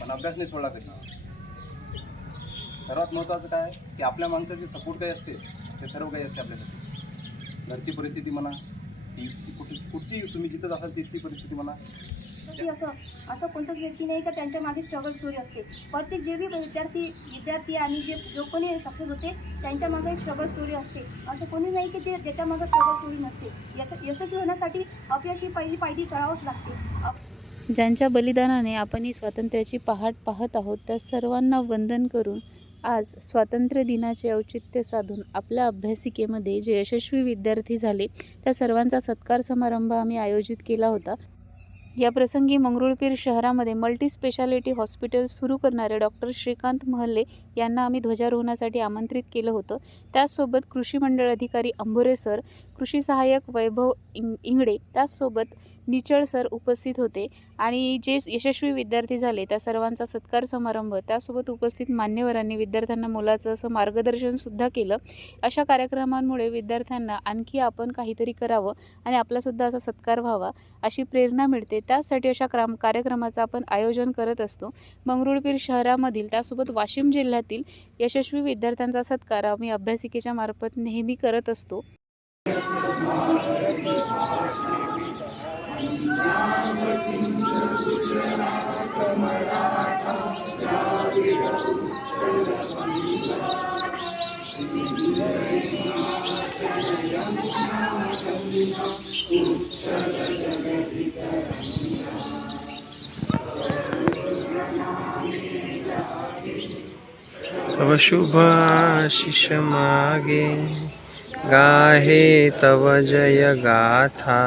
पण अभ्यास नाही सोडला कधी सर्वात महत्त्वाचं काय? की आपल्या मागचं जे सपोर्ट काही असते ते सर्व काही असते आपल्यासाठी. घरची परिस्थिती म्हणा ती कुठची कुठची तुम्ही जिथं असाल तिथची परिस्थिती म्हणा. की असं असं कोणतंच व्यक्ती नाही का त्यांच्या मागे स्ट्रगल स्टोरी असते. प्रत्येक जे बी विद्यार्थी विद्यार्थी आणि जे जो कोणी सक्सेस होते त्यांच्या मागे एक स्ट्रगल स्टोरी असते. असं कोणी नाही की जे ज्याच्या मागे स्ट्रगल स्टोरी नसते. यश यशस्वी होण्यासाठी अपयशी पहिली पायरी चढावंच लागते. अप- ज्यांच्या बलिदानाने आपण ही स्वातंत्र्याची पहाट पाहत आहोत त्या सर्वांना वंदन करून आज स्वातंत्र्य दिनाचे औचित्य साधून आपल्या अभ्यासिकेमध्ये जे यशस्वी विद्यार्थी झाले त्या सर्वांचा सत्कार समारंभ आम्ही आयोजित केला होता. या प्रसंगी मंगरुळपीर शहरामध्ये मल्टी स्पेशालिटी हॉस्पिटल सुरू करणारे डॉक्टर श्रीकांत महल्ले यांना आम्ही ध्वजारोहणासाठी आमंत्रित केलं होतं. त्याचसोबत कृषी मंडळ अधिकारी अंभोरे सर कृषी सहाय्यक वैभव इंग इंगडे त्याचसोबत निचळ सर उपस्थित होते. आणि जे यशस्वी विद्यार्थी झाले त्या सर्वांचा सत्कार समारंभ त्यासोबत उपस्थित मान्यवरांनी विद्यार्थ्यांना मुलाचं असं मार्गदर्शनसुद्धा केलं. अशा कार्यक्रमांमुळे विद्यार्थ्यांना आणखी आपण काहीतरी करावं आणि आपलासुद्धा असा सत्कार व्हावा अशी प्रेरणा मिळते. त्याचसाठी अशा क्राम कार्यक्रमाचं आपण आयोजन करत असतो. मंगरुळपीर शहरामधील त्यासोबत वाशिम जिल्ह्यातील यशस्वी विद्यार्थ्यांचा सत्कार आम्ही अभ्यासिकेच्या मार्फत नेहमी करत असतो. तव शुभ आशिष मागे गाहे तव जय गाथा।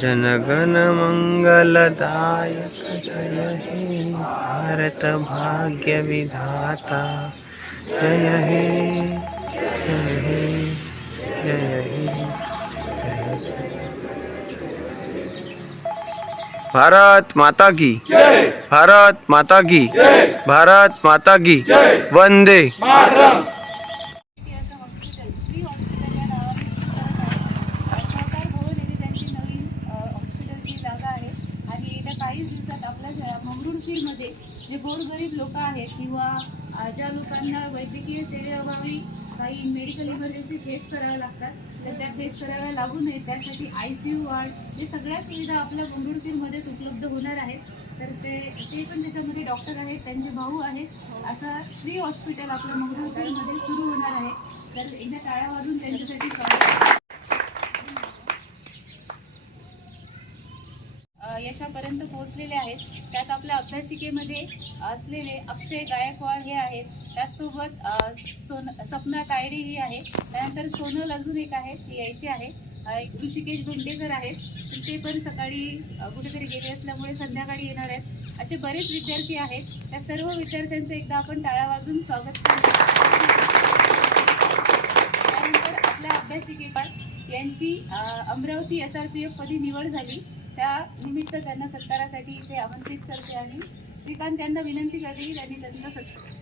जनगण मंगलदायक जय हे भारत भाग्य विधाता। जय हे जय हे जय हे भारत माता की। भारत माता की। भारत माता की। वंदे असं हॉस्पिटल फ्री हॉस्पिटल या नावाने सुरू करत आहे सहकार भवन येथे त्यांची नवीन अ, हॉस्पिटलची जागा आहे चाळीस दिवसात आपल्या शहरा- मंगरुळपीरमध्ये जे गोरगरीब लोक आहेत किंवा ज्या लोकांना वैद्यकीय सेवेअभावी काही मेडिकल इमर्जन्सी फेस कराव्या लागतात तर त्या फेस कराव्या लागू नये. त्यासाठी आय सी यू वार्ड हे सगळ्या सुविधा आपल्या मंगरुळपीरमध्येच उपलब्ध होणार आहेत. तर ते ते पण त्याच्यामध्ये डॉक्टर आहेत त्यांचे भाऊ आहेत. असं फ्री हॉस्पिटल आपल्या मंगरुळपीरमध्ये सुरू होणार आहे. तर एकदा टाळ्या वाजून त्यांच्यासाठी स्वागत यशापर्यंत पोहोचलेले आहेत. त्यात आपल्या अभ्यासिकेमध्ये असलेले अक्षय गायकवाड हे आहेत. त्याचसोबत सोन सपना तायडे ही आहे त्यानंतर सोनल अजून एक आहे ती यायची आहे. एक ऋषिकेश गुंडेकर आहेत. ते पण सकाळी कुठेतरी गेले असल्यामुळे संध्याकाळी येणार आहेत. असे बरेच विद्यार्थी आहेत. त्या सर्व विद्यार्थ्यांचं एकदा आपण टाळ्या वाजून स्वागत करू त्यानंतर आपल्या अभ्यासिकेवर यांची Amravati S R P F पदी निवड झाली. त्या निमित्त त्यांना सत्कारासाठी इथे आमंत्रित करते आणि श्रीकांत यांना विनंती करते की त्यांनी त्यांचा सत्कार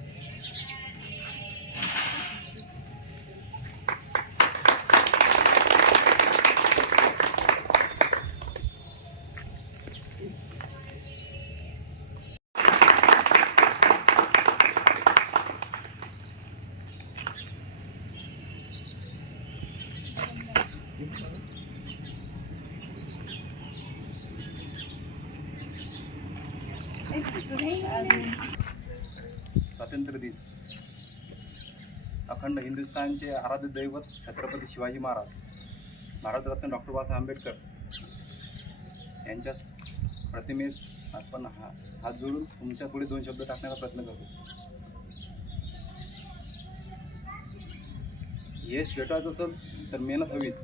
स्वातंत्र्य दिन. अखंड हिंदुस्थानचे आराध्य दैवत छत्रपती शिवाजी महाराज भारतरत्न डॉक्टर बाबासाहेब आंबेडकर यांच्या प्रतिमेस आपण हा हात जोडून तुमच्यापुढे दोन शब्द टाकण्याचा प्रयत्न करतो. यश भेटायचं असेल तर मेहनत हवीच.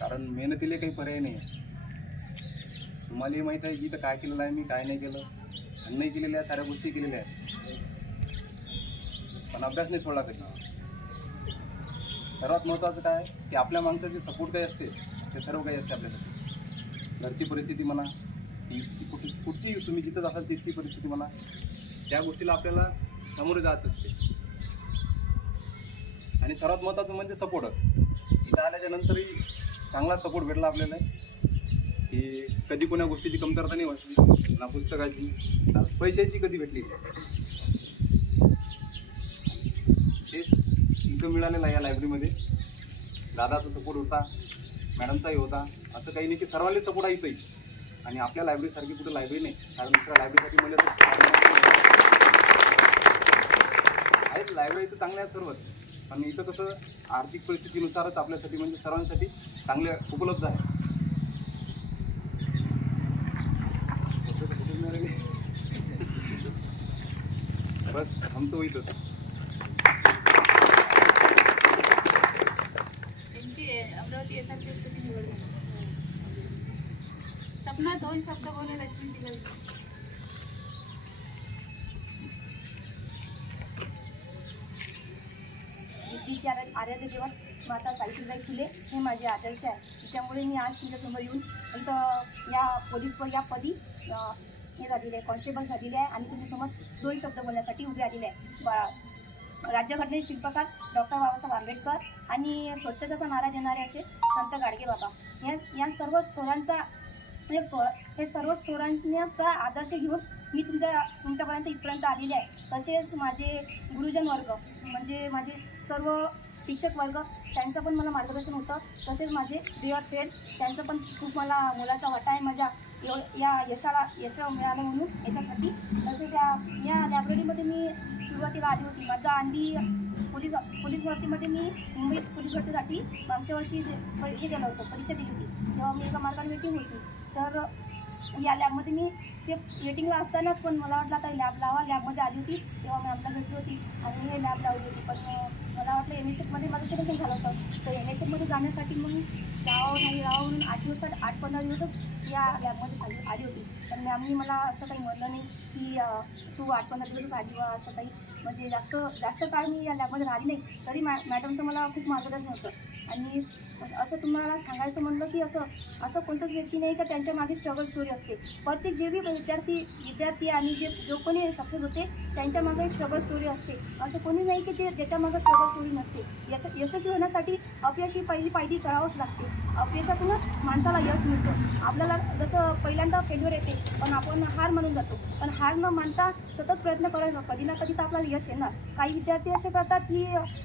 कारण मेहनतीला काही पर्याय नाही तुम्हाला हे माहीत आहे की काय केलेलं आहे मी काय नाही केलं. नाही केलेल्या आहे साऱ्या गोष्टी केलेल्या आहेत. पण अभ्यास नाही सोडला कधी. सर्वात महत्त्वाचं काय की आपल्या मागचं जे सपोर्ट काही असते ते सर्व काही असते आपल्यासाठी. घरची परिस्थिती म्हणा ती कुठची कुठची तुम्ही जिथं असाल तिथची परिस्थिती म्हणा त्या गोष्टीला आपल्याला सामोरे जायचं असते. आणि सर्वात महत्त्वाचं म्हणजे सपोर्टच इथं आल्याच्या नंतरही चांगला सपोर्ट भेटला आपल्याला. की कधी कोणा गोष्टीची कमतरता नाही वाचली ना पुस्तकाची ना पैशाची कधी भेटली. तेच इथं मिळालेलं आहे या लायब्ररीमध्ये दादाचा सपोर्ट होता मॅडमचाही होता. असं काही नाही की सर्वांनी सपोर्ट आहे इथंही. आणि आपल्या लायब्ररीसारखी कुठं लायब्ररी नाही. कारण दुसऱ्या लायब्ररीसाठी मला आहेत लायब्ररी तर चांगल्या आहेत सर्वच. पण इथं कसं आर्थिक परिस्थितीनुसारच आपल्यासाठी म्हणजे सर्वांसाठी चांगले उपलब्ध आहे. बस थांबतो इथं अमरावती एस आर पी निवड झाली सपना दोन शब्द बोले लक्ष्मी निघाली बुद्धीचे आरा आराध्य देवत माता सावित्रीबाई फुले हे माझे आदर्श आहे. त्याच्यामुळे मी आज तुमच्यासमोर येऊन इथं या पोलीस प- या पदी हे झालेले आहे कॉन्स्टेबल झालेले आहे आणि तुमच्यासमोर दोन शब्द बोलण्यासाठी उभे आलेले आहे. बा राज्यघटनेचे शिल्पकार डॉक्टर बाबासाहेब आंबेडकर आणि स्वच्छतेचा नारा देणारे असे संत गाडगे बाबा. या या सर्व स्तोरांचा हे स्तो हे सर्व स्तोरांचा आदर्श घेऊन मी तुमच्या तुमच्यापर्यंत इथपर्यंत आलेले आहे. तसेच माझे गुरुजन वर्ग म्हणजे माझे सर्व शिक्षक वर्ग त्यांचं पण मला मार्गदर्शन होतं. तसेच माझे देवर फ्रेंड त्यांचं पण खूप मला मोलाचा वाटा आहे. माझ्या या यशाला यश मिळालं म्हणून याच्यासाठी. तसेच या या लायब्ररीमध्ये मी सुरुवातीला आली होती. माझा आधी पोलीस पोलीस भरतीमध्ये मी मुंबई पोलीस भरतीसाठी मागच्या वर्षी हे दिलं होतं परीक्षा दिली होती. तेव्हा मी एका मार्गाने वेटिंग होती. तर या लॅबमध्ये मी ते वेटिंगला असतानाच पण मला वाटलं आता लॅब लावा. लॅबमध्ये आली होती. तेव्हा मॅमला भेटली होती. आणि हे लॅब लावली होती. पण मला वाटलं एम एस एफमध्ये माझं सिलेक्शन झालं होतं. तर एम एस एफमध्ये जाण्यासाठी मग जावं नाही राहावं म्हणून आठ दिवसात आठ पंधरा दिवसच या लॅबमध्ये आली आली होती. पण मॅमनी मला असं काही म्हटलं नाही की तू आठवण पंधरा दिवसच आली वा असं काही म्हणजे जास्त जास्त काळ मी या लॅबमध्ये राहिली नाही. तरी मॅ मॅडमचं मला खूप मार्गदर्शन होतं. आणि असं तुम्हाला सांगायचं म्हणलं की असं असं कोणतंच व्यक्ती नाही का त्यांच्या मागे स्ट्रगल स्टोरी असते. प्रत्येक जे बी विद्यार्थी विद्यार्थी आणि जे जो कोणी सक्सेस होते त्यांच्या मागे स्ट्रगल स्टोरी असते. असं कोणी नाही की जे ज्याच्यामागे स्ट्रगल स्टोरी नसते. यश यशस्वी होण्यासाठी अपयश ही पहिली पायरी चढावंच लागते. अपयशातूनच माणसाला यश मिळतं. आपल्याला जसं पहिल्यांदा फेल्युअर येते पण आपण हार मानून जातो. पण हार न मानता सतत प्रयत्न करायचा. कधी ना कधी तर आपल्याला यश येणार. काही विद्यार्थी असे करतात की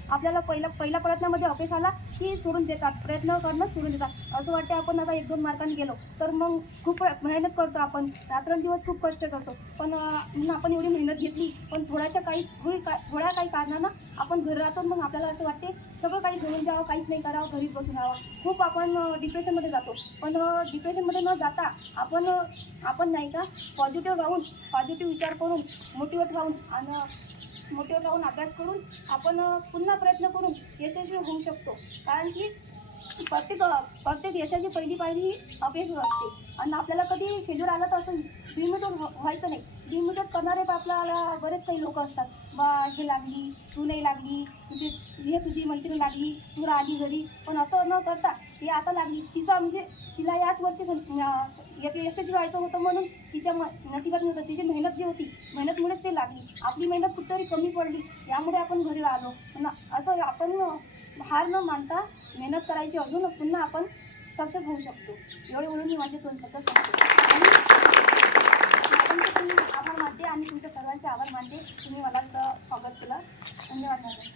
आपल्याला पहिला पहिल्या प्रयत्नामध्ये अपयश आला की सोडून देतात. प्रयत्न करणं सोडून देतात असं वाटते आपण आता एक दोन मार्कांनी गेलो तर मग खूप मेहनत करतो आपण. रात्रंदिवस खूप कष्ट करतो. पण म्हणून आपण एवढी मेहनत घेतली पण थोड्याशा काही का थोड्या काही कारणानं आपण घर राहतो मग आपल्याला असं वाटते सगळं काही घेऊन द्यावं काहीच नाही करावं घरीच बसून राहावं. खूप आपण डिप्रेशनमध्ये जातो. पण डिप्रेशनमध्ये न जाता आपण आपण नाही का पॉझिटिव्ह राहून पॉझिटिव्ह विचार करून मोटिवेट राहून आणि मोटिवेट राहून अभ्यास करून आपण पुन्हा प्रयत्न करून यशस्वी होऊ शकतो. कारण की प्रत्येक प्रत्येक यशाची पहिली पायरी ही अपयश असते. आणि आपल्याला कधी फेल्युअर आलं तर असं डिमिटेड व्हायचं नाही. जी डिमिटेड करणारे आपल्याला बरेच काही लोक असतात. बा हे लागली तू नाही लागली तुझे हे तुझी मैत्रीण लागली तू राहिली घरी. पण असं न करता ती आता लागली. तिचा म्हणजे तिला याच वर्षी यश- यशस्वी व्हायचं होतं म्हणून तिच्या म नशिबात नव्हतं तिची मेहनत जी होती मेहनतमुळेच ते लागली. आपली मेहनत कुठेतरी कमी पडली. यामुळे आपण घरी राहिलो पण असं आपण हार न मानता मेहनत करायची अजून पुन्हा आपण सक्सेस होऊ शकतो. एवढे म्हणून मी माझे दोन शब्द सांगते आणि तुम्ही आभार मानते आणि तुमच्या सर्वांचे आभार मानते. तुम्ही मला स्वागत केलं. धन्यवाद मॅडम.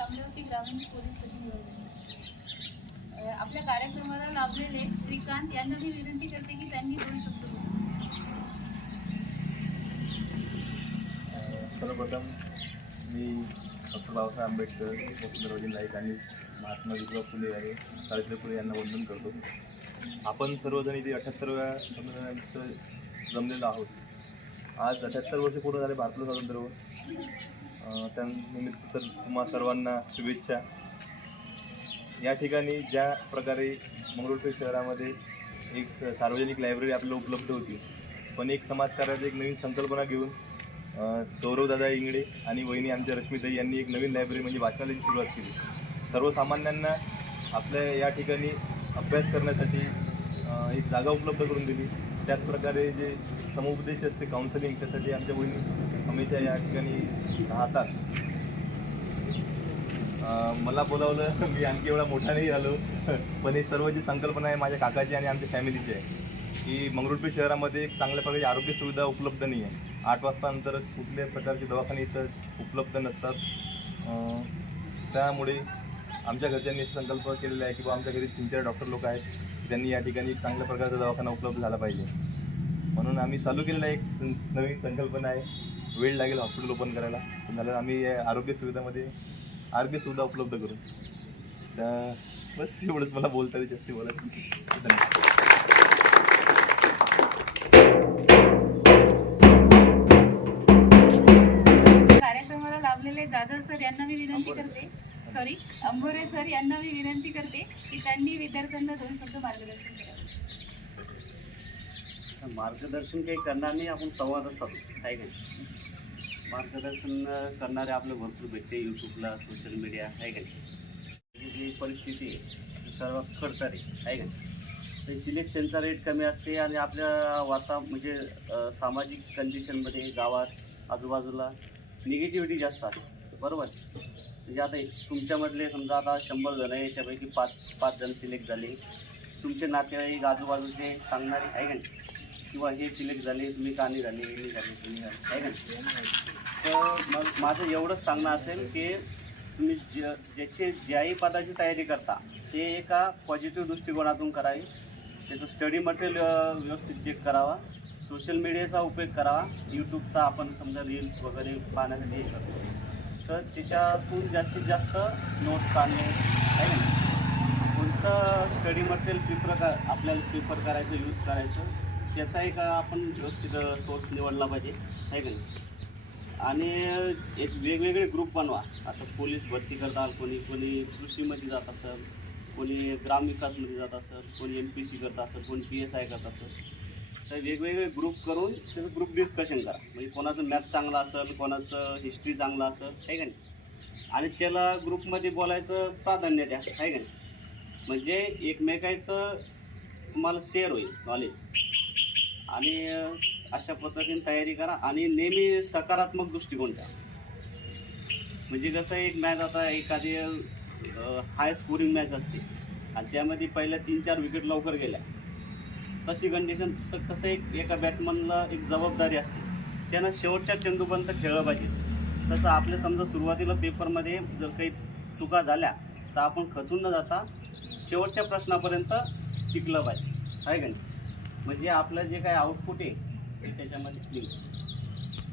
अमरावती ग्रामीण पोलीस आपल्या कार्यक्रमाला लाभलेले श्रीकांत यांना मी विनंती करते की त्यांनी बोलू. शकतो सर्वप्रथम मी डॉक्टर बाबासाहेब आंबेडकर वसुंधरावजी नाईक आणि महात्मा ज्योतिबा फुले आहे सावित्री फुले यांना वंदन करतो. आपण सर्वजण इथे अठ्याहत्तरव्या संमेलनानिमित्त जमलेलो आहोत. आज अठ्याहत्तर वर्ष पूर्ण झाले भारतीय स्वातंत्र्य त्यानिमित्त तर तुम्हा सर्वांना शुभेच्छा. या ठिकाणी ज्या प्रकारे मंगरुळपीर शहरामध्ये एक स- सार्वजनिक लायब्ररी आपल्याला उपलब्ध होती पण एक समाजकार्याची एक नवीन संकल्पना घेऊन गौरवदादा इंगडे आणि वहिनी आमच्या रश्मीताई यांनी एक नवीन लायब्ररी म्हणजे वाचनालयाची सुरुवात केली. सर्वसामान्यांना आपल्या या ठिकाणी अभ्यास करण्यासाठी एक जागा उपलब्ध करून दिली. त्याचप्रकारे जे समुपदेश असते काउन्सिलिंग त्यासाठी आमच्या बहिणी हमेशा या ठिकाणी राहतात. मला बोलावलं मी आणखी एवढा मोठा नाही झालो. पण ही सर्व जी संकल्पना आहे माझ्या काकाची आणि आमच्या फॅमिलीची आहे की मंगरुळपीर शहरामध्ये एक चांगल्या प्रकारची आरोग्य सुविधा उपलब्ध नाही आहे. आठ वाजतानंतर कुठल्याही प्रकारचे दवाखाने इथं उपलब्ध नसतात. त्यामुळे आमच्या घरच्यांनी संकल्प केलेला आहे की बा आमच्या घरी तीन चार डॉक्टर लोक आहेत त्यांनी या ठिकाणी चांगल्या प्रकारचा दवाखाना उपलब्ध झाला पाहिजे. म्हणून आम्ही चालू केलेला एक नवीन संकल्पना आहे वेळ लागेल हॉस्पिटल ओपन करायला. पण झालं आम्ही या आरोग्य सुविधामध्ये आरोग्य सुविधा उपलब्ध करू तर बस एवढंच मला बोलता येईल जास्ती बोलायचं. धन्यवाद. सर यांना मी विनंती करते की त्यांनी विद्यार्थ्यांना दोन शब्द मार्गदर्शन करावे मार्गदर्शन काही करणार नाही आपण संवादच साधू आहे का नाही? मार्गदर्शन करणारे आपले भरपूर भेटते यूट्यूबला सोशल मीडिया आहे का नाही? जी परिस्थिती आहे ती सर्व खडतर आहे का नाही? सिलेक्शनचा रेट कमी असते आणि आपल्या वाता म्हणजे सामाजिक कंडिशनमध्ये गावात आजूबाजूला निगेटिव्हिटी जास्त आहे बरोबर म्हणजे आता तुमच्यामधले समजा आता शंभर जण आहे याच्यापैकी पाच पाच जण सिलेक्ट झाले. तुमचे नातेवाईक आजूबाजूचे सांगणारे आहे का नाही? किंवा हे सिलेक्ट झाले तुम्ही का नाही झाले हे नाही झाले तुम्ही झाले आहे का नाही? तर मग माझं एवढंच सांगणं असेल की तुम्ही ज ज्याचे ज्याही पदाची तयारी करता ते एका पॉझिटिव्ह दृष्टिकोनातून करावी. त्याचं स्टडी मटेरियल व्यवस्थित चेक करावा. सोशल मीडियाचा उपयोग करावा. यूट्यूबचा आपण समजा रील्स वगैरे पाहण्यासाठी हे करतो. तर त्याच्यातून जास्तीत जास्त नोट्स काढणे आहे ना? कोणतं स्टडी मटेरियल प्रिफर कर आपल्याला प्रिफर करायचं यूज करायचं त्याचा एक आपण व्यवस्थित सोर्स निवडला पाहिजे आहे का नाही? आणि एक वेगवेगळे ग्रुप बनवा. आता पोलीस भरती करताल कोणी कोणी कृषीमध्ये जात असेल कोणी ग्रामविकासमध्ये जात असेल कोणी एम पी सी करत असेल कोणी पी एस आय करत असेल. तर वेगवेगळे ग्रुप करून त्याचं ग्रुप डिस्कशन करा. म्हणजे कोणाचं मॅथ चांगलं असेल कोणाचं हिस्ट्री चांगलं असेल आहे का नाही? आणि त्याला ग्रुपमध्ये बोलायचं प्राधान्य द्या आहे का नाही? म्हणजे एकमेकाचं तुम्हाला शेअर होईल नॉलेज आणि अशा पद्धतीने तयारी करा आणि नेहमी सकारात्मक दृष्टिकोन द्या म्हणजे कसं एक मॅच आता एखादी हाय स्कोरिंग मॅच असते. आणि त्यामध्ये पहिल्या तीन चार विकेट लवकर गेल्या. तशी कंडिशन तर कसं एक एका बॅटमनला एक जबाबदारी असते. त्यानं शेवटच्या चेंडूपर्यंत खेळलं पाहिजे. तसं आपल्या समजा सुरुवातीला पेपरमध्ये जर काही चुका झाल्या तर आपण खचून न जाता शेवटच्या प्रश्नापर्यंत टिकलं पाहिजे. आहे का नाही? म्हणजे आपलं जे काही आउटपुट आहे ते त्याच्यामध्ये क्लिक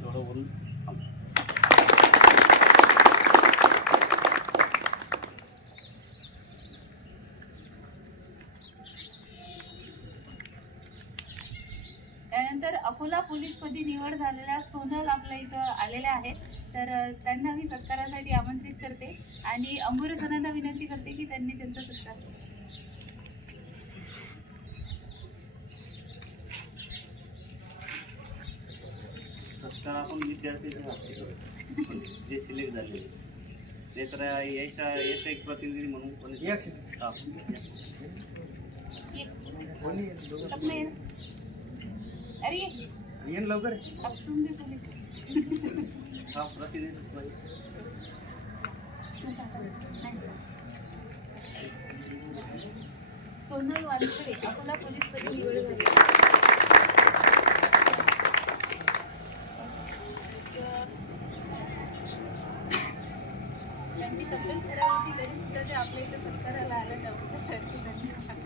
एवढं बोलून थांबतो. त्यानंतर अकोला पोलीसपदी निवड झालेल्या सोनल आपल्या इथं आलेल्या आहेत. तर त्यांना मी सत्कारासाठी आमंत्रित करते. आणि अंबुरे सरांना विनंती करते की त्यांनी त्यांचा सत्कार. सत्कार आपण करू. जे सिलेक्ट झाले ते तर याच्या याचा एक प्रतिनिधी म्हणून. अरे. लवकर पोलीस हा. सोनल वानखडे अकोला पोलीसपदी निवड झाली त्यांची तब्येत खराब होती तरी सुद्धा ते आपल्या इथं सत्काराला आलं डॉक्टर त्यांचे धन्यवाद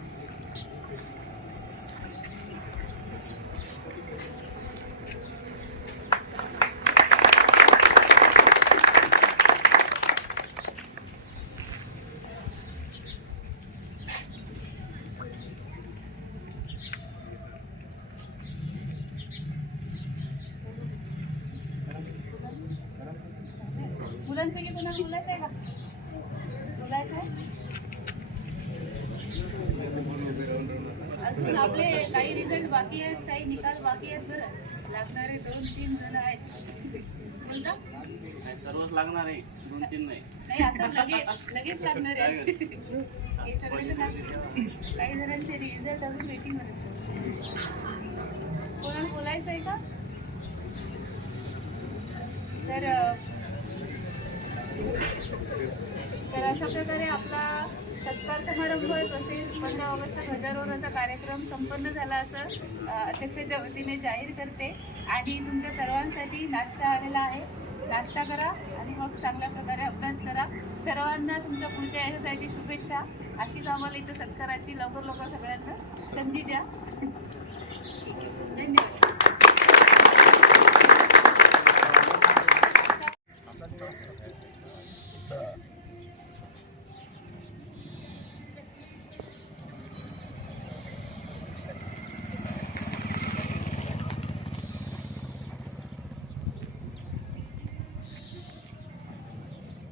मुलांपैकी कोणाला बोलायचं आहे का बोलायचं आहे अजून आपले काही रिझल्ट बाकी आहेत काही निकाल बाकी आहेत बरं. लागणारे दोन तीन जण आहेत. नाही सर्वच लागणार आहे. दोन तीन नाही. नाही आता लगेच लगेच लागणार आहे हे सगळे. काही जणांचे रिझल्ट अजून वेटिंग कोणाला बोलायचं आहे का? तर तर अशा प्रकारे आपला सत्कार समारंभ तसेच पंधरा ऑगस्ट ध्वजारोहणाचा कार्यक्रम संपन्न झाला असं अध्यक्षाच्या वतीने जाहीर करते. आणि तुमच्या सर्वांसाठी नाश्ता आलेला आहे. नाश्ता करा आणि मग चांगल्या प्रकारे अभ्यास करा. सर्वांना तुमच्या पुढच्या याच्यासाठी शुभेच्छा. अशीच आम्हाला इथं सत्काराची लवकर लवकर सगळ्यांना संधी द्या. धन्यवाद.